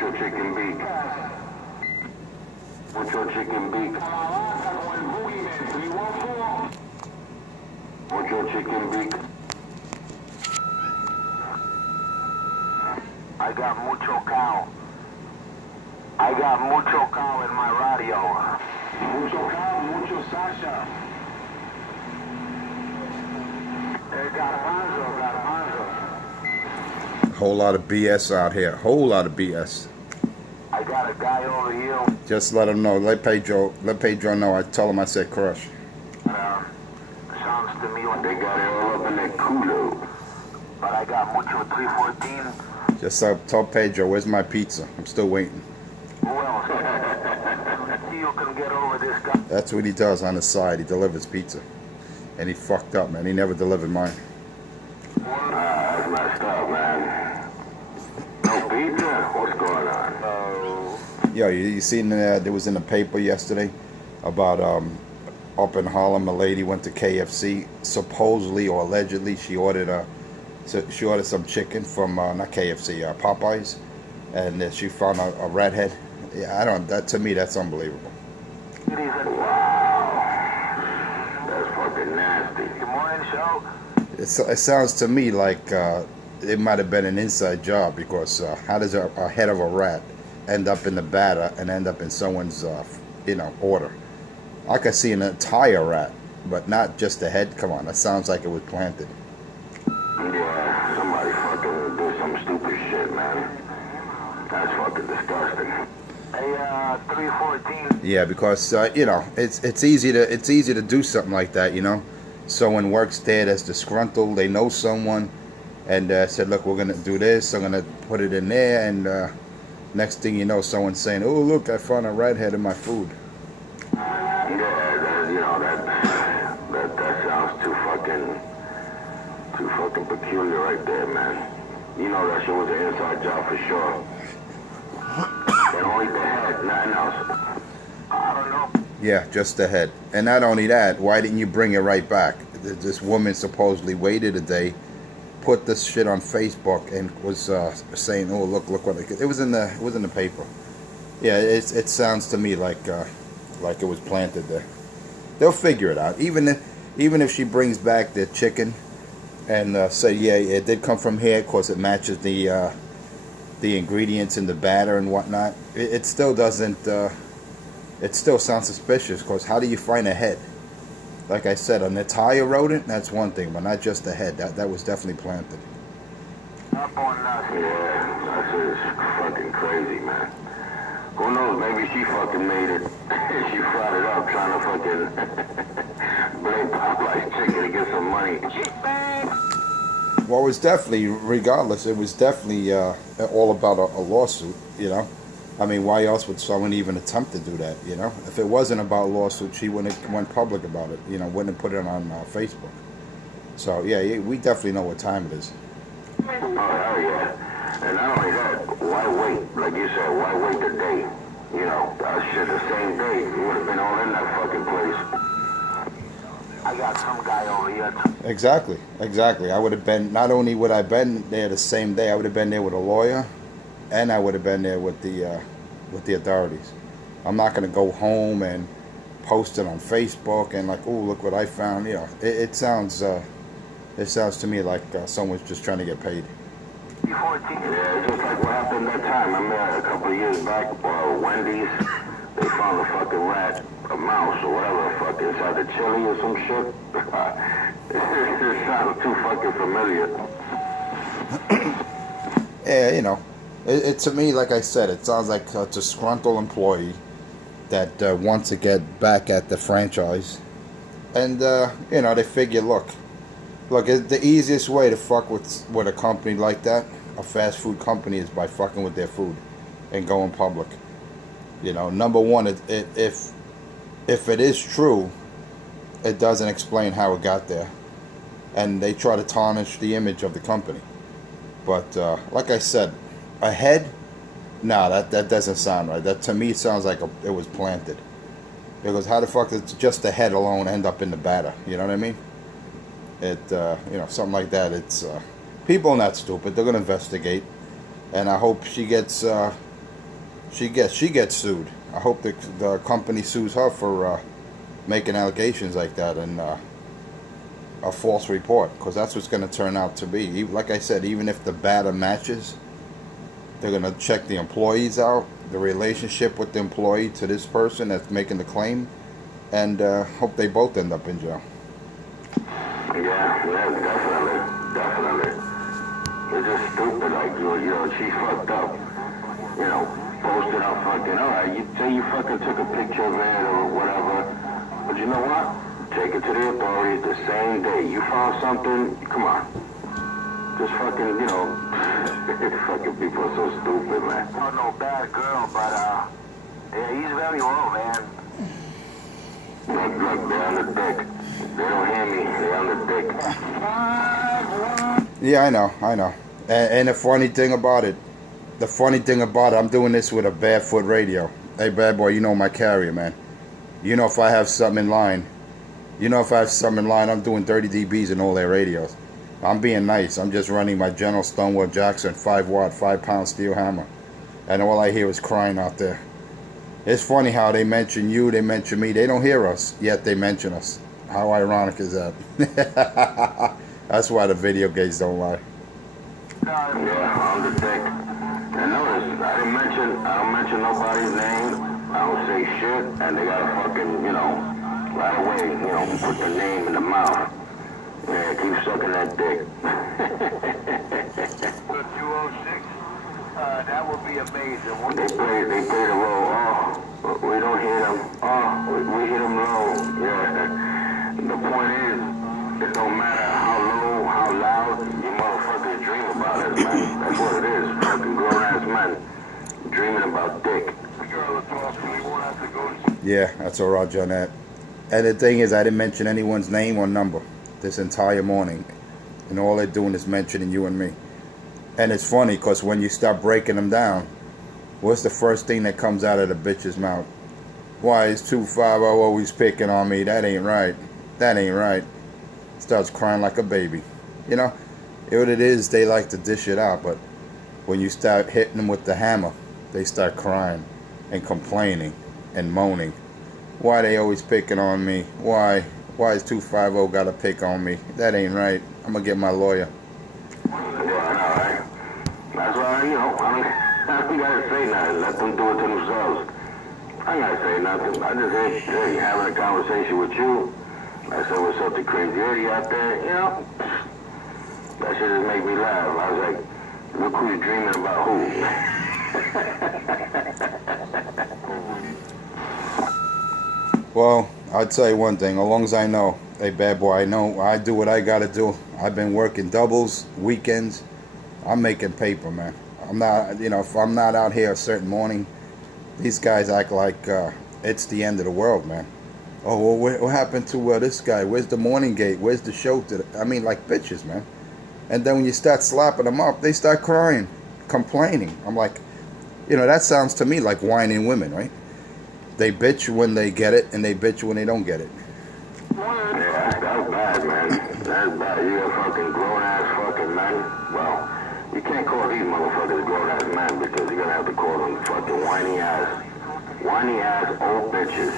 Mucho chicken beak. Mucho chicken beak. Mucho chicken beak. I got mucho cow. I got mucho cow in my radio. Mucho cow, mucho Sasha. Hey, garbanzo. Whole lot of BS out here. Whole lot of BS. I got a guy over here. Just let him know. Let Pedro know. I tell him I said crush. Sounds to me like they got it all up in their culo. But I got mucho 314. Just tell Pedro, where's my pizza? I'm still waiting. Who else? See you can get over this guy. That's what he does on the side. He delivers pizza. And he fucked up, man. He never delivered mine. That's messed up, man. No pizza? What's going on? Yo, you seen there was in the paper yesterday about up in Harlem, a lady went to KFC. Supposedly or allegedly, she ordered some chicken from not KFC, Popeyes, and she found a rat head. Yeah, that to me that's unbelievable. Wow, that's fucking nasty. Good morning, show. It sounds to me like it might have been an inside job, because how does a head of a rat end up in the batter and end up in someone's order? I could see an entire rat, but not just the head. Come on, that sounds like it was planted. Yeah, somebody fucking did some stupid shit, man. That's fucking disgusting. Hey, 314. Yeah, because it's easy to do something like that. Someone works there that's disgruntled. They know someone, and said, "Look, we're gonna do this. I'm gonna put it in there." And next thing you know, someone's saying, "Oh, look, I found a rat head in my food." Yeah, that sounds too fucking peculiar right there, man. That shit was an inside job for sure. And only the head, nothing else. I don't know. Yeah, just the head. And not only that, why didn't you bring it right back? This woman supposedly waited a day, put this shit on Facebook, and was saying, "Oh, look what it was in the paper." Yeah, it sounds to me like it was planted there. They'll figure it out. Even if she brings back the chicken and say, "Yeah, it did come from here," because it matches the ingredients in the batter and whatnot, it still doesn't. It still sounds suspicious, because how do you find a head? Like I said, an entire rodent, that's one thing, but not just the head. That was definitely planted. Up on us. Yeah, that's just fucking crazy, man. Who knows, maybe she fucking made it. She fried it up trying to fucking blame Popeye's chicken to get some money. Well, it was definitely, regardless, it was definitely all about a lawsuit, I mean, why else would someone even attempt to do that, If it wasn't about lawsuit, she wouldn't have went public about it, wouldn't have put it on Facebook. So, yeah, we definitely know what time it is. Oh, hell yeah. And not only that, why wait? Like you said, why wait the day? That shit the same day. You would have been all in that fucking place. I got some guy over here. Exactly. I would have been, not only would I have been there the same day, I would have been there with a lawyer, and I would have been there with the authorities. I'm not going to go home and post it on Facebook and like, "Oh, look what I found." It sounds to me like someone's just trying to get paid. Yeah, just like what happened that time. I remember a couple of years back, Wendy's, they found a fucking rat, a mouse or whatever the fuck inside the chili or some shit. It sounds too fucking familiar. Yeah, it to me, like I said, it sounds like a disgruntled employee that wants to get back at the franchise, and they figure, look, the easiest way to fuck with a company like that, a fast food company, is by fucking with their food and going public. Number one, if it is true, it doesn't explain how it got there, and they try to tarnish the image of the company. But like I said, a head, no, that doesn't sound right. That to me sounds like it was planted. Because how the fuck does just the head alone end up in the batter? You know what I mean? Something like that. It's people are not stupid. They're gonna investigate, and I hope she gets she gets sued. I hope the company sues her for making allegations like that and a false report, because that's what's going to turn out to be. Like I said, even if the data matches, they're going to check the employees out, the relationship with the employee to this person that's making the claim, and hope they both end up in jail. Yeah, definitely. It's just stupid, like, you know, she fucked up. You know, posted up fucking, alright, you say you fucking took a picture of it or whatever, but you know what? Take it to the authorities the same day. You found something, come on. Just fucking, you know, fucking people are so stupid, man. Oh, no bad girl, but, yeah, he's very low, man. Look, they're on the dick. They don't hear me, they're on the dick. Yeah, I know. And the funny thing about it, I'm doing this with a barefoot radio. Hey, bad boy, you know my carrier, man. You know if I have something in line, I'm doing 30 dBs in all their radios. I'm being nice. I'm just running my General Stonewall Jackson 5-watt, 5-pound steel hammer. And all I hear is crying out there. It's funny how they mention you, they mention me. They don't hear us, yet they mention us. How ironic is that? That's why the video games don't lie. Yeah, on the dick. And notice, I don't mention nobody's name. I don't say shit, and they gotta fucking, you know, right away, you know, put their name in the mouth. Yeah, keep sucking that dick. 206, that would be amazing. They play the role. Oh, we don't hear them. Oh, we hear them low. Yeah. The point is, it don't matter how low, how loud, you motherfuckers dream about it, man. That's what it is. Fucking grown-ass men dreaming about dick. Yeah, that's all right, Jonette. And the thing is, I didn't mention anyone's name or number this entire morning. And all they're doing is mentioning you and me. And it's funny, because when you start breaking them down, what's the first thing that comes out of the bitch's mouth? Why is 250 always picking on me? That ain't right. Starts crying like a baby. You know, what it is, they like to dish it out, but when you start hitting them with the hammer, they start crying and complaining and moaning. Why they always picking on me? Why is 250 gotta pick on me? That ain't right. I'm gonna get my lawyer. Yeah, I know, right? That's why, you know, I don't gotta say nothing. Let them do it to themselves. I ain't gotta say nothing. I just hey, having a conversation with you. I said, what's up to Crazy Eddie out there? You know, that shit just made me laugh. I was like, look who's dreaming about who. Well, I'll tell you one thing. As long as I know, hey, bad boy, I know I do what I gotta do. I've been working doubles, weekends. I'm making paper, man. I'm not, you know, if I'm not out here a certain morning, these guys act like it's the end of the world, man. Oh, well, what happened to this guy? Where's the morning gate? Where's the show today? I mean, like bitches, man. And then when you start slapping them up, they start crying, complaining. I'm like, you know, that sounds to me like whining women, right? They bitch when they get it, and they bitch when they don't get it. Yeah, that's bad, man. That's bad. You a fucking grown-ass fucking man. Well, you can't call these motherfuckers grown-ass men, because you're gonna have to call them fucking whiny-ass old bitches.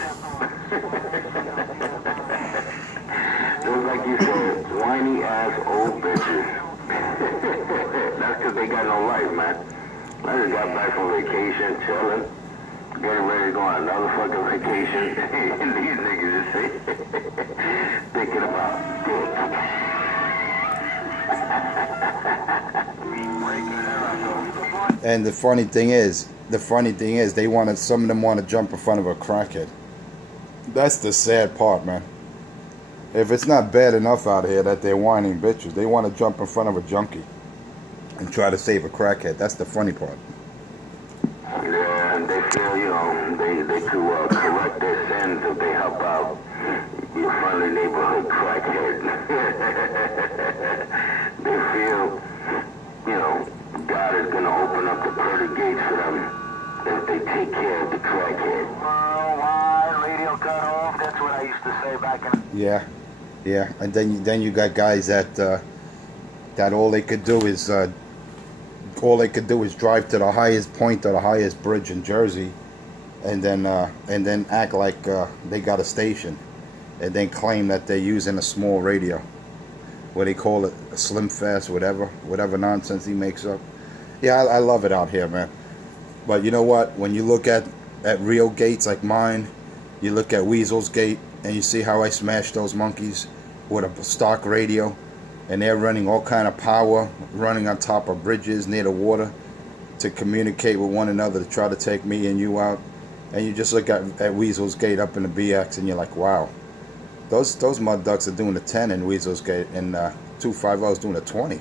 Just like you said, whiny-ass old bitches. That's because they got no life, man. I just got back from vacation, chilling, getting ready to go on another fucking vacation, and these niggas just thinking about dick. And the funny thing is, some of them want to jump in front of a crackhead. That's the sad part, man. If it's not bad enough out here that they're whining bitches, they want to jump in front of a junkie and try to save a crackhead. That's the funny part. Yeah, and they feel, you know, they could correct their sins if they help out your friendly neighborhood crackhead. They feel, you know, God is going to open up the pearly gates for them if they take care of the crackhead. Worldwide radio cut off. That's what I used to say back in. Yeah, and then you got guys that all they could do is all they could do is drive to the highest point or the highest bridge in Jersey, and then act like they got a station, and then claim that they're using a small radio, what they call it, a slim fast, whatever nonsense he makes up. Yeah, I love it out here, man. But you know what? When you look at real gates like mine, you look at Weasel's Gate, and you see how I smashed those monkeys with a stock radio, and they're running all kind of power, running on top of bridges near the water to communicate with one another to try to take me and you out. And you just look at Weasel's Gate up in the BX, and you're like, wow, those mud ducks are doing the 10 in Weasel's Gate, and 250 is doing the 20,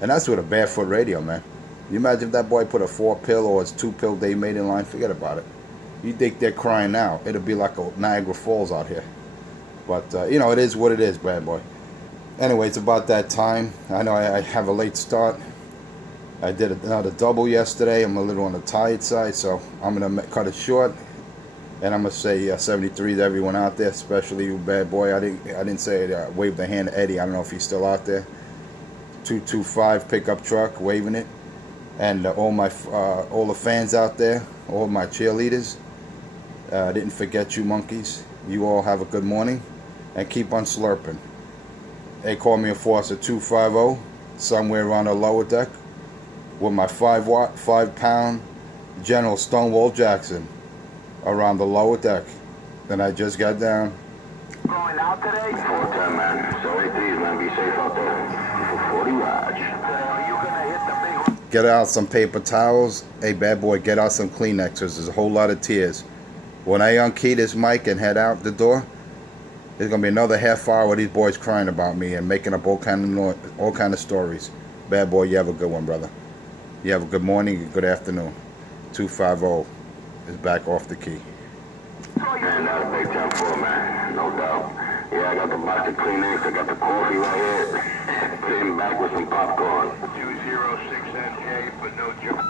and that's with a barefoot radio, man. You imagine if that boy put a 4-pill or his 2-pill Dave Maiden line, forget about it. You think they're crying now? It'll be like a Niagara Falls out here. But you know, it is what it is, bad boy. Anyway, it's about that time. I know I have a late start. I did another double yesterday. I'm a little on the tired side, so I'm gonna cut it short. And I'm gonna say 73 to everyone out there, especially you, bad boy. I didn't say it. Wave the hand to Eddie. I don't know if he's still out there. 225 pickup truck, waving it. And all the fans out there, all my cheerleaders. Didn't forget you, monkeys. You all have a good morning, and keep on slurping. They call me a Force 250 somewhere around the lower deck with my 5-watt, 5-pound General Stonewall Jackson around the lower deck. Then I just got down. Going out today? 410, man. So 83, man. Be safe out there. For 40 rides. Are you gonna hit the big one? Get out some paper towels. Hey, bad boy, get out some Kleenexes. There's a whole lot of tears. When I unkey this mic and head out the door, there's gonna be another half hour with these boys crying about me and making up all kind of stories. Bad boy, you have a good one, brother. You have a good morning and good afternoon. 250 is back off the key. Man, that's a big time for man, no doubt. Yeah, I got the box of Kleenex, I got the coffee right here. Sitting back with some popcorn. 206 NJ, but no joke.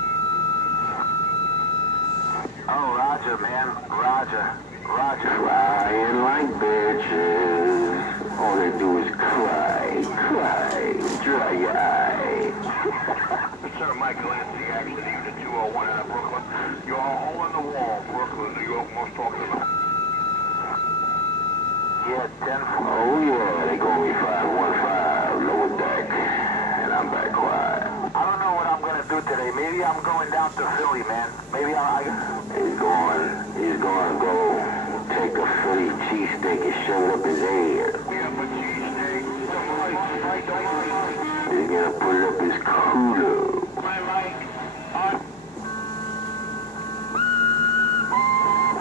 Oh, Roger, man. Roger. Crying like bitches. All they do is cry, dry your eye. Sir Michael Nancy, actually, Unit 201 out of Brooklyn. You're all on the wall, Brooklyn, New York, most talking about. Yeah, 10. Oh yeah, they call me 515, lower deck. And I'm back quiet. I don't know what I'm gonna do today. Maybe I'm going down to Philly, man. Maybe He's going to go take a Philly cheesesteak and shove it up his head. We have a cheesesteak. Don't He's going to put it up his culo. I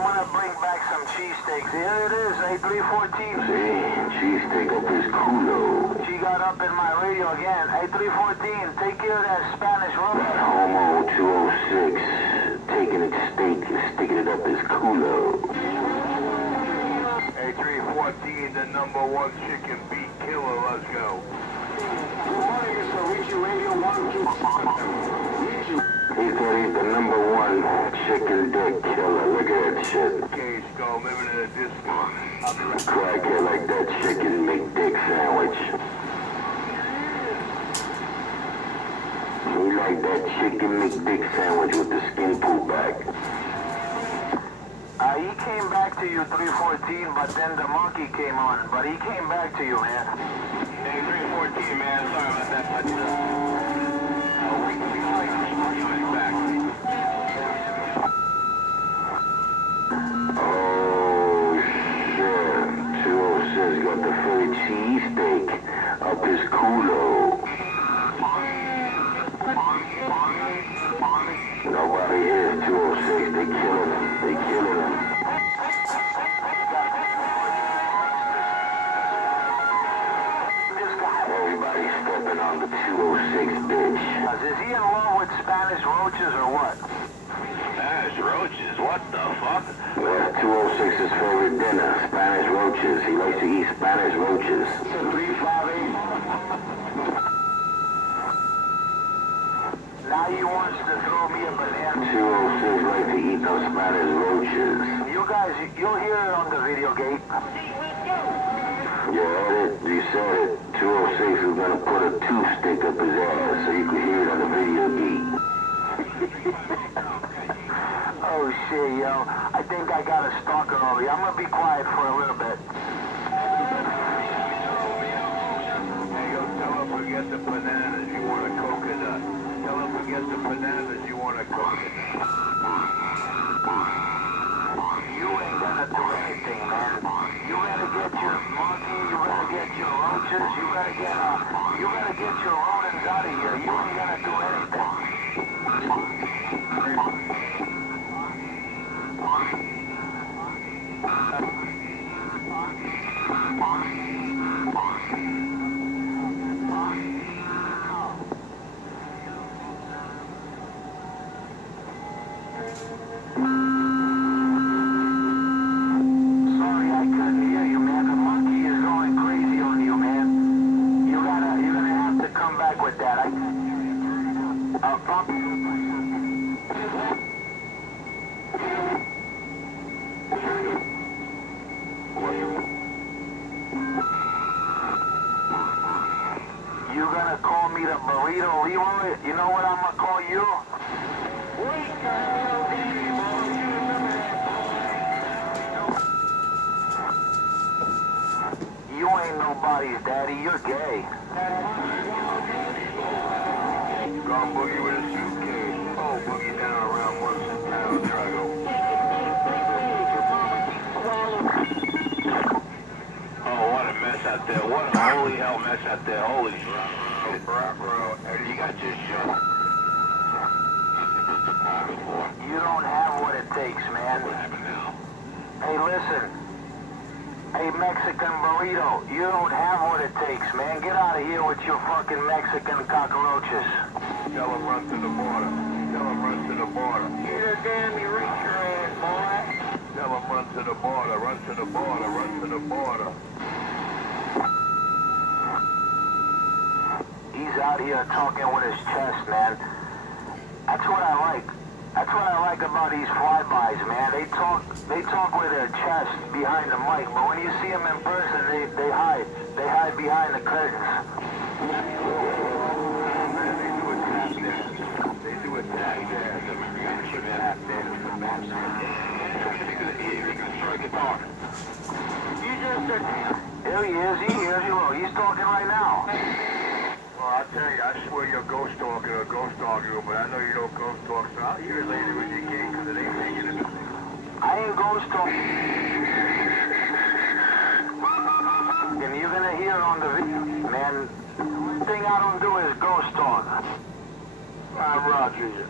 want to bring back some cheesesteaks. Here it is, A314. See? Cheesesteak up his culo. She got up in my radio again. A314, take care of that Spanish That woman. homo 206 taking its steak and sticking it up his culo. A314, the #1 chicken beat killer. Let's go. He said he's the #1 chicken dick killer. Look at that shit. Case go living in a disco. I'll be right Crackhead like that chicken McDick sandwich. He like that chicken McDick sandwich with the skin pulled back. He came back to you, 314, but then the monkey came on. But he came back to you, man. A314, man. Sorry about that, but we back. Oh shit. 206 got the Philly cheesesteak up his culo. Nobody hears 206. They killing him. Everybody's stepping on the 206 bitch. Is he in love with Spanish roaches or what? Spanish roaches? What the fuck? That's 206's favorite dinner, Spanish roaches. He likes to eat Spanish roaches. 358. Now he wants to throw me a banana. 206 like to eat those Spanish roaches. You guys, you'll hear it on the video gate. You heard it, you said it. 206 is gonna put a toothstick up his ass so you can hear it on the video gate. Oh shit, yo. I think I got a stalker over here. I'm gonna be quiet for a little bit. Hey, yo, tell him forget the bananas, you want a coconut. Tell him forget the bananas, you want a coconut. You ain't gonna do anything, man. You better get your monkey, you better get your roaches, you better get your rodents out of here. You ain't gonna do anything. Sorry, I couldn't hear you, man. The monkey is going crazy on you, man. You're gonna have to come back with that. You gonna call me the Burrito Leroy? You know what I'm gonna call you? You ain't nobody's daddy, you're gay. Gone boogie with a suitcase. Oh, boogie down around Munson Town. There I go. Oh, what a mess out there. What a holy hell mess out there. Holy shit. Bro. You got your shit. You don't have what it takes, man. Hey, listen. Hey, Mexican burrito, you don't have what it takes, man. Get out of here with your fucking Mexican cockroaches. Tell him run to the border. Tell him run to the border. You damn, you reach your ass, boy. Tell him run to the border. Run to the border. Run to the border. He's out here talking with his chest, man. That's what I like. That's what I like about these flybys, man. They talk with their chest behind the mic, but when you see them in person, they hide. They hide behind the curtains. They do a tap dance. There he is. He hears you. Well, he's talking right now. Well, I'll tell you, I swear you're ghost talking or ghost talking, but I know you don't ghost talk, so I'll hear it later when you get, because it ain't making it. I ain't ghost talking. And you're gonna hear on the video, man. The only thing I don't do is ghost talk. Roger you.